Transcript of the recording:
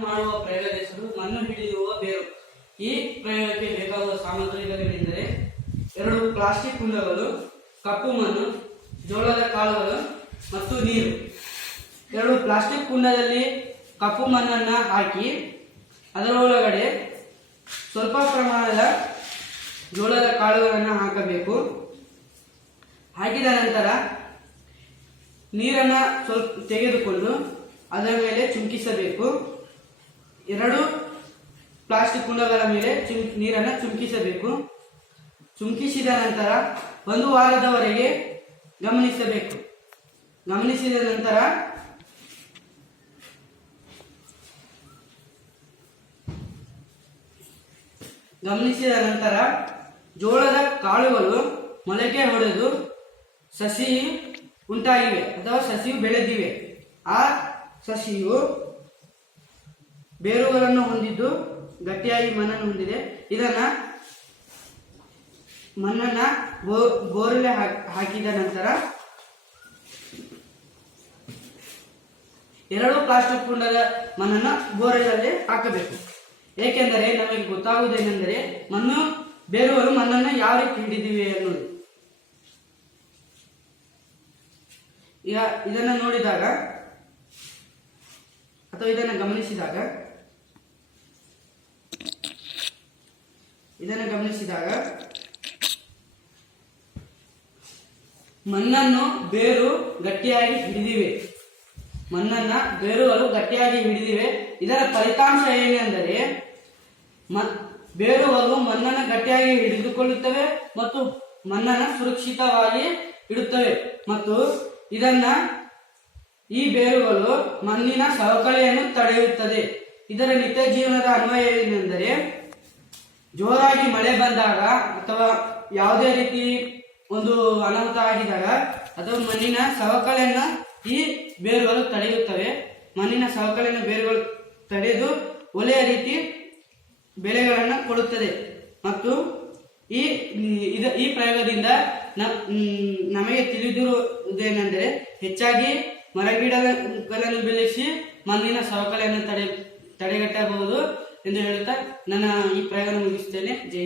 ಮಾಡುವ ಪ್ರಯೋಗದ ಹೆಸರು ಮಣ್ಣು ಹಿಡಿಯುವ ಬೇರು. ಈ ಪ್ರಯೋಗಕ್ಕೆ ಬೇಕಾಗುವ ಸಾಮಗ್ರಿಗಳೆಂದರೆ ಎರಡು ಪ್ಲಾಸ್ಟಿಕ್ ಕುಂಡಗಳು, ಕಪ್ಪು ಮಣ್ಣು, ಜೋಳದ ಕಾಳುಗಳು ಮತ್ತು ನೀರು. ಎರಡು ಪ್ಲಾಸ್ಟಿಕ್ ಕುಂಡದಲ್ಲಿ ಕಪ್ಪು ಮಣ್ಣನ್ನು ಹಾಕಿ ಅದರ ಒಳಗಡೆ ಸ್ವಲ್ಪ ಪ್ರಮಾಣದ ಜೋಳದ ಕಾಳುಗಳನ್ನು ಹಾಕಬೇಕು. ಹಾಕಿದ ನಂತರ ನೀರನ್ನು ಸ್ವಲ್ಪ ತೆಗೆದುಕೊಂಡು ಅದರ ಮೇಲೆ ಚುಮಕಿಸಬೇಕು. ಎರಡು ಪ್ಲಾಸ್ಟಿಕ್ ಕುಂಡಗಳ ಮೇಲೆ ಚುಮ್, ನೀರನ್ನು ಚುಮಕಿಸಬೇಕು. ಚುಮಕಿಸಿದ ನಂತರ ಒಂದು ವಾರದವರೆಗೆ ಗಮನಿಸಬೇಕು. ಗಮನಿಸಿದ ನಂತರ ಗಮನಿಸಿದ ನಂತರ ಜೋಳದ ಕಾಳುಗಳು ಮೊಳಕೆ ಹೊಡೆದು ಸಸಿ ಉಂಟಾಗಿವೆ ಅಥವಾ ಸಸಿಯು ಬೆಳೆದಿವೆ. ಆ ಸಸಿಯು ಬೇರುಗಳನ್ನು ಹೊಂದಿದ್ದು, ಗಟ್ಟಿಯಾಗಿ ಮಣ್ಣನ್ನು ಹೊಂದಿದೆ. ಇದನ್ನ ಮಣ್ಣನ್ನ ಬೋ ಬೋರ್ಲೆ ಹಾಕಿದ ನಂತರ ಎರಡು ಪ್ಲಾಸ್ಟಿಕ್ ಕುಂಡದ ಮಣ್ಣನ್ನ ಬೋರಲ್ಲಿ ಹಾಕಬೇಕು. ಏಕೆಂದರೆ ನಮಗೆ ಗೊತ್ತಾಗುವುದೇನೆಂದರೆ ಮಣ್ಣು, ಬೇರುಗಳು ಮಣ್ಣನ್ನು ಯಾವ ರೀತಿ ಹಿಡಿದಿವೆ ಅನ್ನೋದು. ಈಗ ಇದನ್ನ ನೋಡಿದಾಗ ಅಥವಾ ಇದನ್ನು ಗಮನಿಸಿದಾಗ ಇದನ್ನು ಗಮನಿಸಿದಾಗ ಮಣ್ಣನ್ನು ಬೇರು ಗಟ್ಟಿಯಾಗಿ ಹಿಡಿದಿವೆ. ಮಣ್ಣನ್ನ ಬೇರುಗಳು ಗಟ್ಟಿಯಾಗಿ ಹಿಡಿದಿವೆ. ಇದರ ಫಲಿತಾಂಶ ಏನೆಂದರೆ ಬೇರುಗಳು ಮಣ್ಣನ್ನು ಗಟ್ಟಿಯಾಗಿ ಹಿಡಿದುಕೊಳ್ಳುತ್ತವೆ ಮತ್ತು ಮಣ್ಣನ್ನು ಸುರಕ್ಷಿತವಾಗಿ ಇಡುತ್ತವೆ. ಮತ್ತು ಇದನ್ನ ಈ ಬೇರುಗಳು ಮಣ್ಣಿನ ಸವಕಳಿಯನ್ನು ತಡೆಯುತ್ತದೆ. ಇದರ ನಿತ್ಯ ಜೀವನದ ಅನ್ವಯ ಏನೆಂದರೆ ಜೋರಾಗಿ ಮಳೆ ಬಂದಾಗ ಅಥವಾ ಯಾವುದೇ ರೀತಿ ಒಂದು ಅನಾಹುತ ಆಗಿದಾಗ ಅದು ಮಣ್ಣಿನ ಸವಕಳಿಯನ್ನು ಈ ಬೇರುಗಳು ತಡೆಯುತ್ತವೆ. ಮಣ್ಣಿನ ಸವಕಳಿಯನ್ನು ಬೇರುಗಳು ತಡೆದು ಒಲೆಯ ರೀತಿ ಬೆಳೆಗಳನ್ನು ಕೊಡುತ್ತದೆ. ಮತ್ತು ಈ ಈ ಪ್ರಯೋಗದಿಂದ ನಮಗೆ ತಿಳಿದಿರುವುದೇನೆಂದರೆ ಹೆಚ್ಚಾಗಿ ಮರಗಿಡಗಳನ್ನು ಬೆಳೆಸಿ ಮಣ್ಣಿನ ಸವಕಳಿಯನ್ನು ತಡೆ, ತಡೆಗಟ್ಟಬಹುದು. ಎಂದು ಹೇಳುತ್ತಾ ನನ್ನ ಈ ಪ್ರಯೋಗ ಮುಗಿಸುತ್ತೇನೆ. ಜೈ